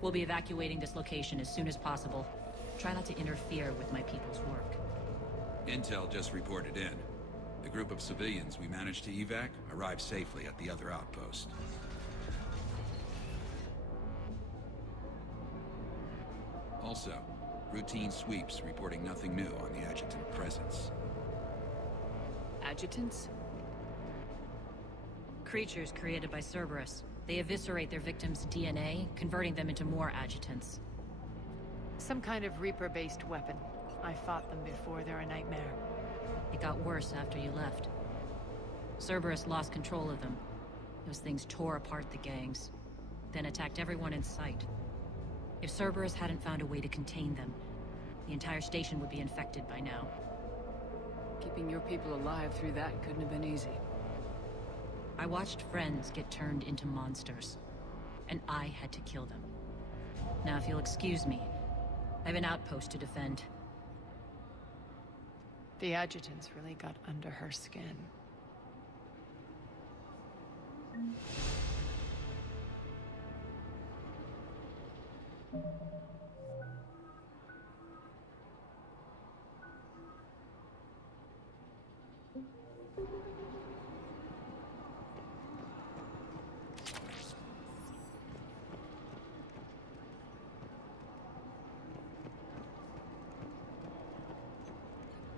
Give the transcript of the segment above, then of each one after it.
We'll be evacuating this location as soon as possible. Try not to interfere with my people's work. Intel just reported in. The group of civilians we managed to evac arrived safely at the other outpost. Also, routine sweeps reporting nothing new on the adjutant presence. Adjutants? Creatures created by Cerberus. They eviscerate their victims' DNA, converting them into more adjutants. Some kind of Reaper-based weapon. I fought them before, they're a nightmare. It got worse after you left. Cerberus lost control of them. Those things tore apart the gangs, then attacked everyone in sight. If Cerberus hadn't found a way to contain them, the entire station would be infected by now. Keeping your people alive through that couldn't have been easy. I watched friends get turned into monsters, and I had to kill them. Now, if you'll excuse me, I have an outpost to defend. The adjutants really got under her skin.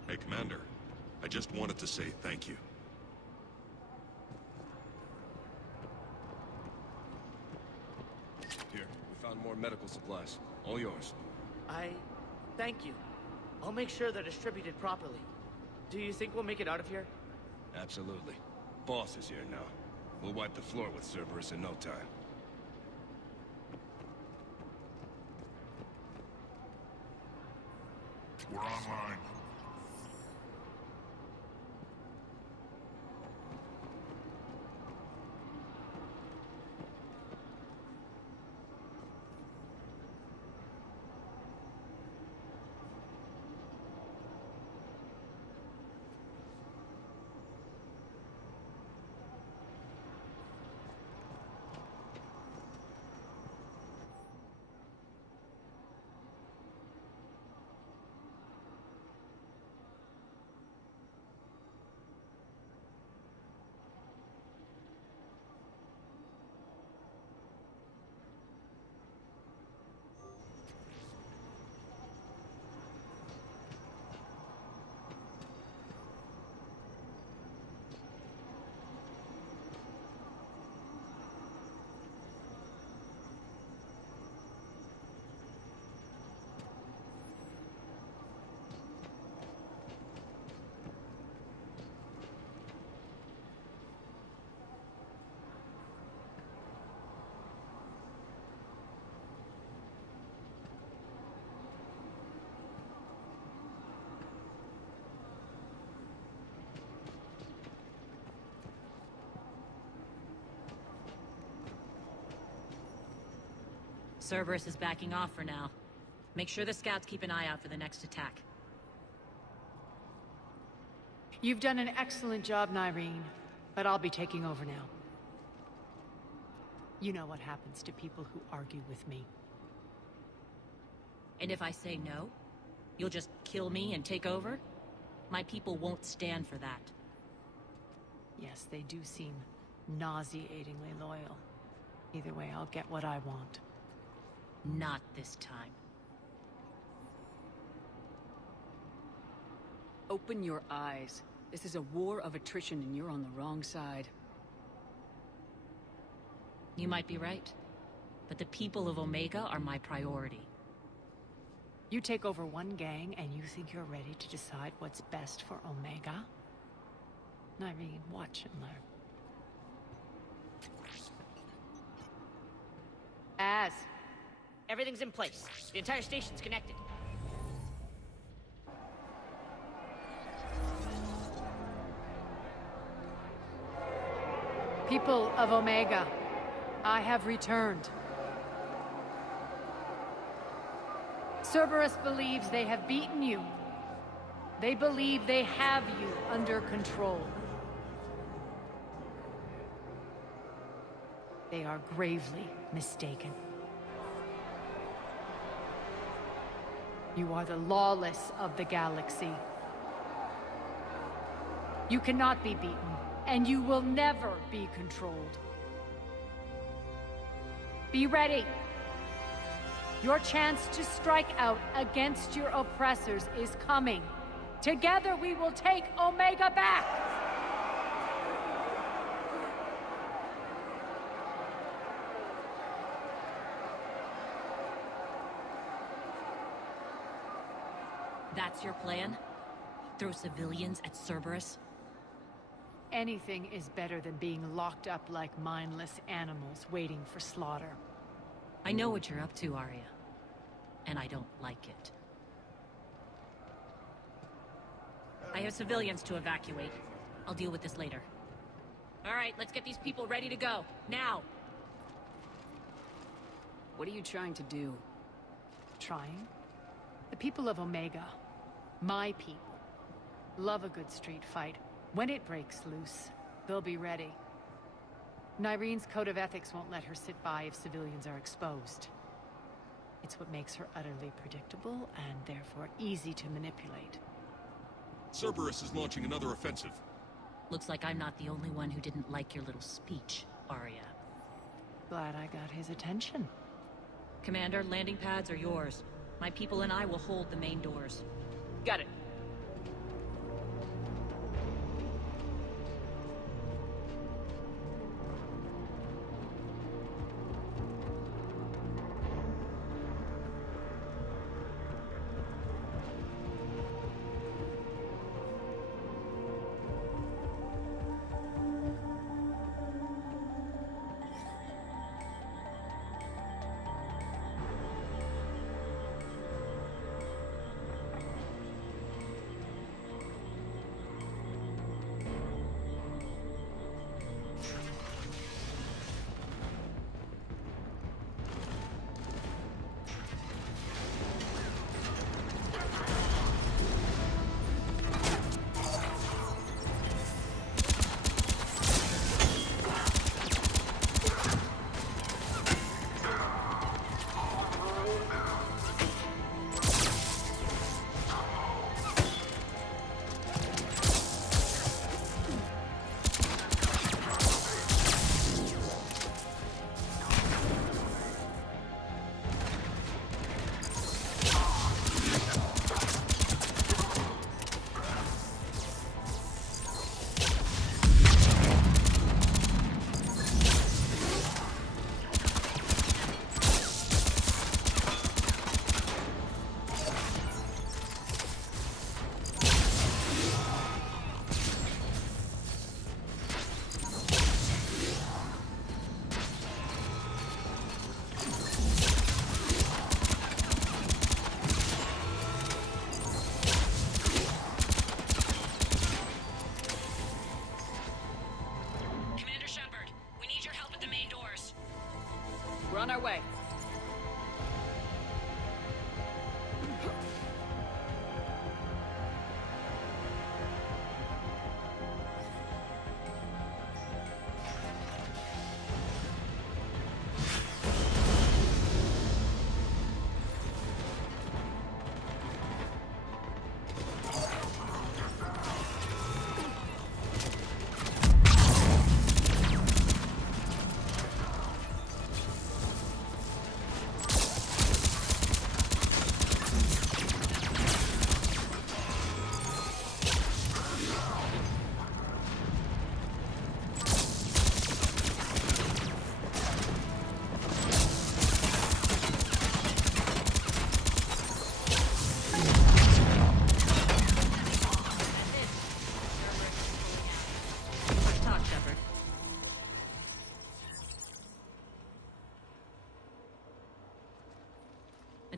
Hey, Commander. I just wanted to say thank you. Here, we found more medical supplies. All yours. Thank you. I'll make sure they're distributed properly. Do you think we'll make it out of here? Absolutely. Boss is here now. We'll wipe the floor with Cerberus in no time. We're online. Cerberus is backing off for now. Make sure the scouts keep an eye out for the next attack. You've done an excellent job, Nyreen, but I'll be taking over now. You know what happens to people who argue with me. And if I say no, you'll just kill me and take over? My people won't stand for that. Yes, they do seem nauseatingly loyal. Either way, I'll get what I want. Not this time. Open your eyes. This is a war of attrition and you're on the wrong side. You might be right, but the people of Omega are my priority. You take over one gang and you think you're ready to decide what's best for Omega? Nyreen, watch and learn. Everything's in place. The entire station's connected. People of Omega, I have returned. Cerberus believes they have beaten you. They believe they have you under control. They are gravely mistaken. You are the lawless of the galaxy. You cannot be beaten, and you will never be controlled. Be ready. Your chance to strike out against your oppressors is coming. Together we will take Omega back! That's your plan? Throw civilians at Cerberus? Anything is better than being locked up like mindless animals waiting for slaughter. I know what you're up to, Arya. And I don't like it. I have civilians to evacuate. I'll deal with this later. All right, let's get these people ready to go. Now! What are you trying to do? Trying? The people of Omega, my people, love a good street fight. When it breaks loose, they'll be ready. Nyrene's code of ethics won't let her sit by if civilians are exposed. It's what makes her utterly predictable and therefore easy to manipulate. Cerberus is launching another offensive. Looks like I'm not the only one who didn't like your little speech, Arya. Glad I got his attention. Commander, landing pads are yours. My people and I will hold the main doors. Got it. We're on our way.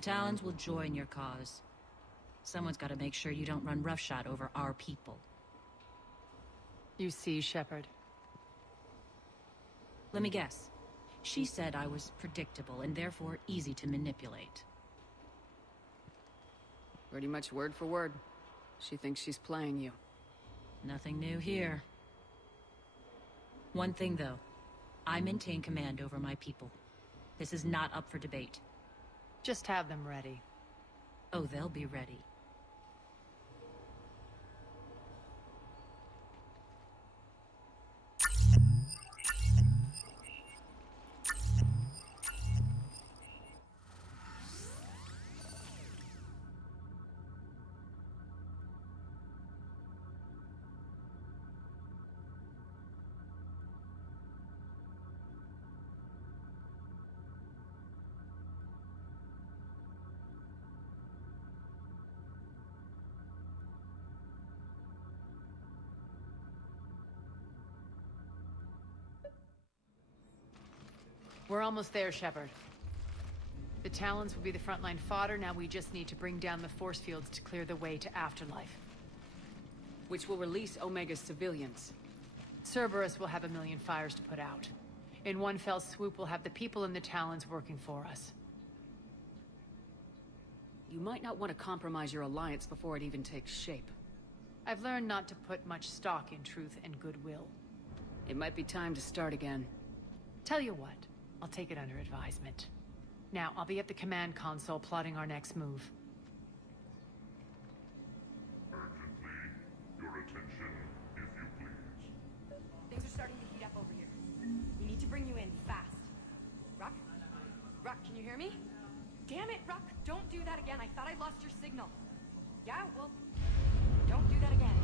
Talons will join your cause. Someone's got to make sure you don't run roughshod over our people. You see, Shepard. Let me guess. She said I was predictable and therefore easy to manipulate. Pretty much word for word. She thinks she's playing you. Nothing new here. One thing, though. I maintain command over my people. This is not up for debate. Just have them ready. Oh, they'll be ready. We're almost there, Shepard. The Talons will be the frontline fodder, now we just need to bring down the force fields to clear the way to Afterlife. Which will release Omega's civilians. Cerberus will have a million fires to put out. In one fell swoop, we'll have the people in the Talons working for us. You might not want to compromise your alliance before it even takes shape. I've learned not to put much stock in truth and goodwill. It might be time to start again. Tell you what, I'll take it under advisement. Now, I'll be at the command console plotting our next move. Urgently, your attention, if you please. Things are starting to heat up over here. We need to bring you in, fast. Ruck? Ruck, can you hear me? Damn it, Ruck! Don't do that again. I thought I lost your signal. Yeah, well, don't do that again.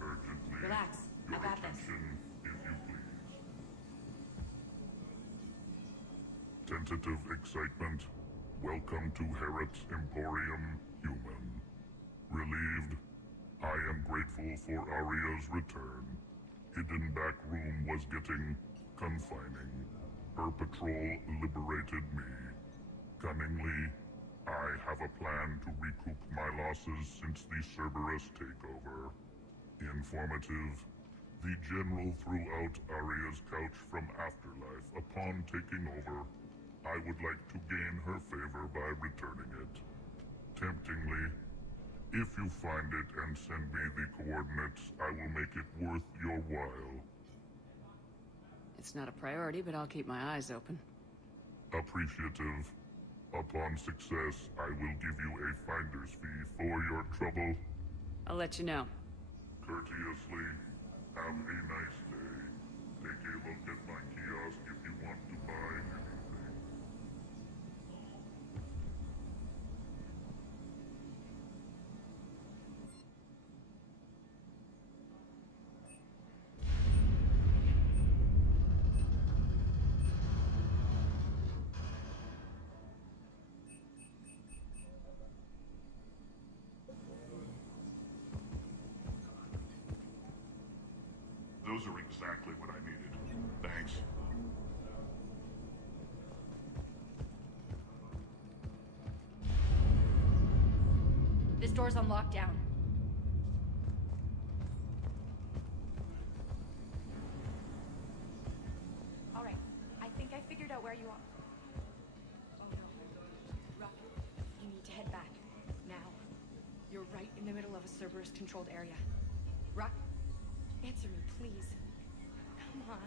Urgently, Relax. I your got this. attention, if you please. Tentative excitement. Welcome to Harrot's Emporium, human. Relieved. I am grateful for Aria's return. Hidden back room was getting confining. Her patrol liberated me. Cunningly, I have a plan to recoup my losses since the Cerberus takeover. Informative. The General threw out Aria's couch from Afterlife. Upon taking over, I would like to gain her favor by returning it. Temptingly, if you find it and send me the coordinates, I will make it worth your while. It's not a priority, but I'll keep my eyes open. Appreciative. Upon success, I will give you a finder's fee for your trouble. I'll let you know. Courteously, have a nice day. Take a look at my kiosk if you want to buy anything. Those are exactly what I needed. Thanks. This door's on lockdown. All right. I think I figured out where you are. Oh no. Ruck, you need to head back. Now. You're right in the middle of a Cerberus-controlled area. Ruck, answer me, please. Come on.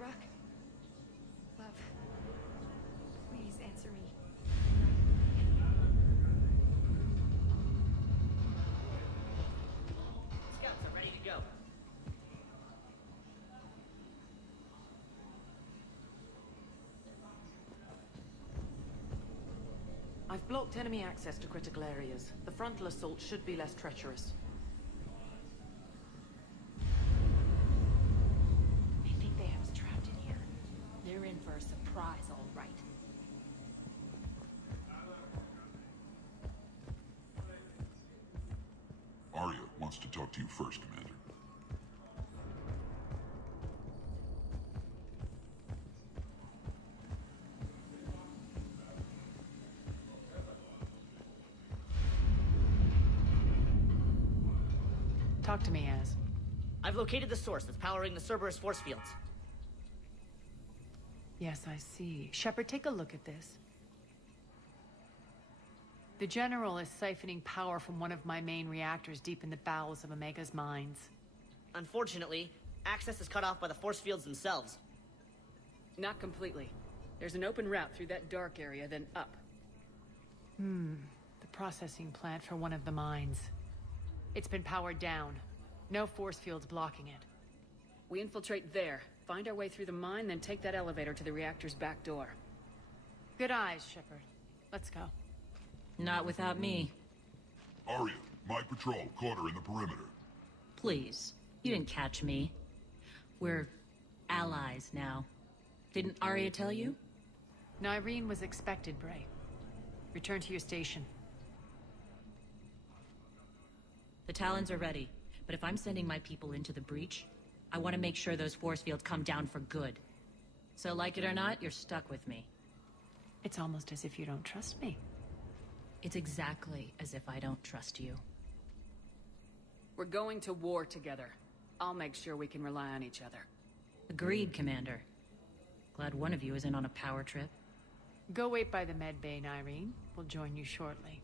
Ruck. Love. Please answer me. Scouts are ready to go. I've blocked enemy access to critical areas. The frontal assault should be less treacherous. I think they have us trapped in here. They're in for a surprise, all right. Arya wants to talk to you first, Commander. Talk to me, Az. I've located the source that's powering the Cerberus force fields. Yes, I see. Shepard, take a look at this. The General is siphoning power from one of my main reactors deep in the bowels of Omega's mines. Unfortunately, access is cut off by the force fields themselves. Not completely. There's an open route through that dark area, then up. The processing plant for one of the mines. It's been powered down. No force fields blocking it. We infiltrate there, find our way through the mine, then take that elevator to the reactor's back door. Good eyes, Shepard. Let's go. Not without me. Arya, my patrol caught her in the perimeter. Please. You didn't catch me. We're allies now. Didn't Arya tell you? Nyreen was expected, Bray. Return to your station. The Talons are ready, but if I'm sending my people into the breach, I want to make sure those force fields come down for good. So like it or not, you're stuck with me. It's almost as if you don't trust me. It's exactly as if I don't trust you. We're going to war together. I'll make sure we can rely on each other. Agreed, Commander. Glad one of you isn't on a power trip. Go wait by the med bay, Nyreen. We'll join you shortly.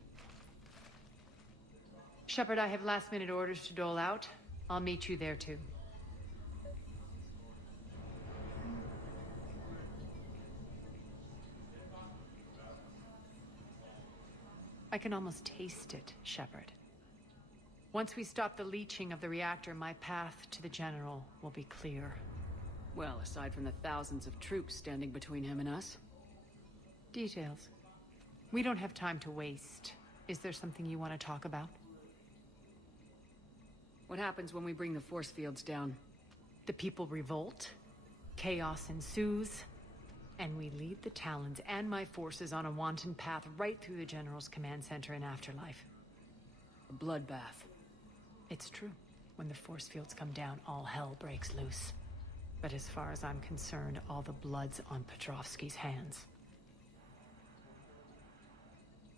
Shepard, I have last-minute orders to dole out. I'll meet you there, too. I can almost taste it, Shepard. Once we stop the leaching of the reactor, my path to the General will be clear. Well, aside from the thousands of troops standing between him and us. Details. We don't have time to waste. Is there something you want to talk about? What happens when we bring the force fields down? The people revolt, chaos ensues, and we lead the Talons and my forces on a wanton path right through the General's command center and afterlife. A bloodbath. It's true. When the force fields come down, all hell breaks loose. But as far as I'm concerned, all the blood's on Petrovsky's hands.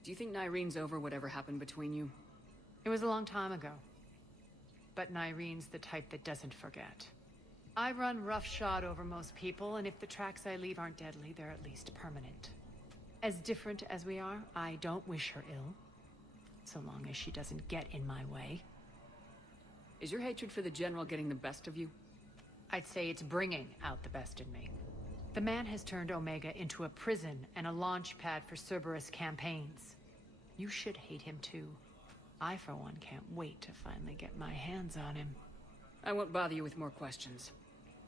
Do you think Nyreen's over whatever happened between you? It was a long time ago. But Nyreen's the type that doesn't forget. I run roughshod over most people, and if the tracks I leave aren't deadly, they're at least permanent. As different as we are, I don't wish her ill. So long as she doesn't get in my way. Is your hatred for the General getting the best of you? I'd say it's bringing out the best in me. The man has turned Omega into a prison and a launch pad for Cerberus campaigns. You should hate him too. I, for one, can't wait to finally get my hands on him. I won't bother you with more questions.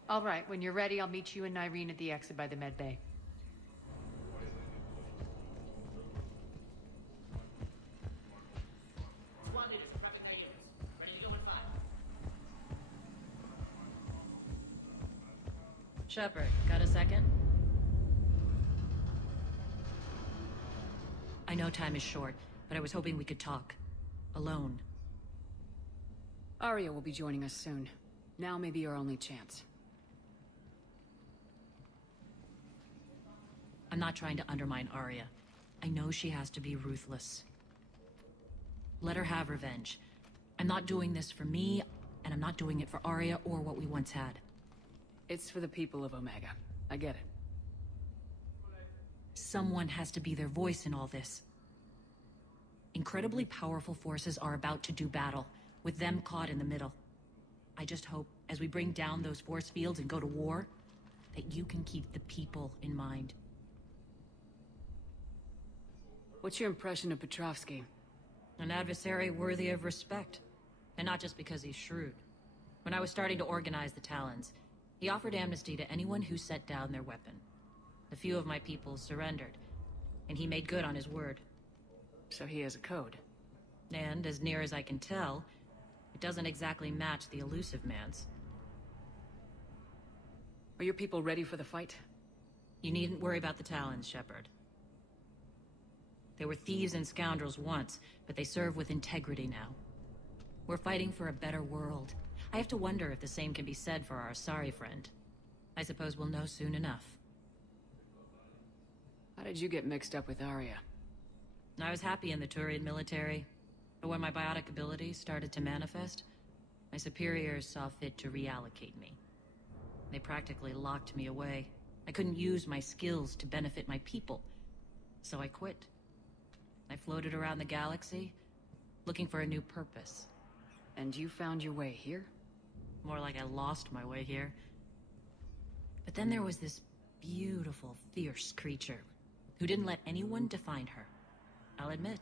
All right, when you're ready, I'll meet you and Nyreen at the exit by the med bay. Shepard, got a second? I know time is short, but I was hoping we could talk. Alone. Arya will be joining us soon. Now may be our only chance. I'm not trying to undermine Arya. I know she has to be ruthless. Let her have revenge. I'm not doing this for me, and I'm not doing it for Arya or what we once had. It's for the people of Omega. I get it. Someone has to be their voice in all this. Incredibly powerful forces are about to do battle, with them caught in the middle. I just hope, as we bring down those force fields and go to war, that you can keep the people in mind. What's your impression of Petrovsky? An adversary worthy of respect. And not just because he's shrewd. When I was starting to organize the Talons, he offered amnesty to anyone who set down their weapon. A few of my people surrendered, and he made good on his word. So he has a code. And, as near as I can tell, it doesn't exactly match the elusive man's. Are your people ready for the fight? You needn't worry about the Talons, Shepard. They were thieves and scoundrels once, but they serve with integrity now. We're fighting for a better world. I have to wonder if the same can be said for our Asari friend. I suppose we'll know soon enough. How did you get mixed up with Arya? I was happy in the Turian military, but when my biotic abilities started to manifest, my superiors saw fit to reallocate me. They practically locked me away. I couldn't use my skills to benefit my people, so I quit. I floated around the galaxy, looking for a new purpose. And you found your way here? More like I lost my way here. But then there was this Beautiful, fierce creature who didn't let anyone define her. I'll admit,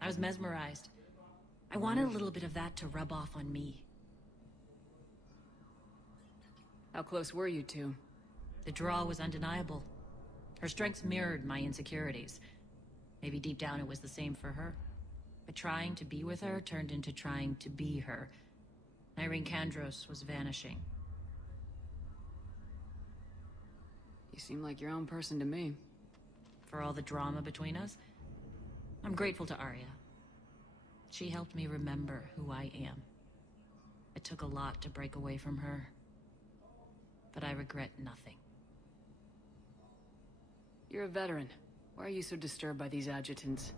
I was mesmerized. I wanted a little bit of that to rub off on me. How close were you two? The draw was undeniable. Her strengths mirrored my insecurities. Maybe deep down it was the same for her. But trying to be with her turned into trying to be her. Irene Kandros was vanishing. You seem like your own person to me. For all the drama between us, I'm grateful to Arya. She helped me remember who I am. It took a lot to break away from her, but I regret nothing. You're a veteran. Why are you so disturbed by these adjutants?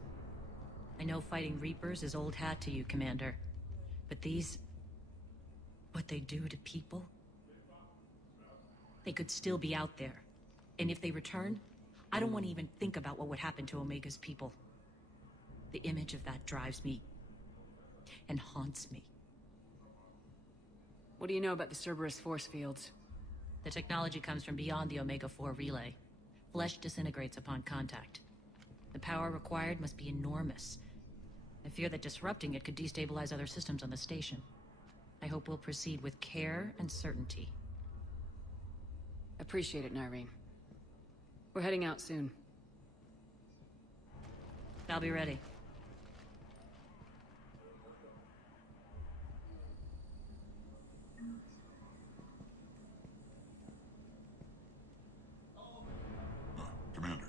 I know fighting Reapers is old hat to you, Commander. But these... what they do to people? They could still be out there. And if they return, I don't want to even think about what would happen to Omega's people. The image of that drives me and haunts me. What do you know about the Cerberus force fields? The technology comes from beyond the Omega-4 relay. Flesh disintegrates upon contact. The power required must be enormous. I fear that disrupting it could destabilize other systems on the station. I hope we'll proceed with care and certainty. Appreciate it, Nyreen. We're heading out soon. I'll be ready. Commander.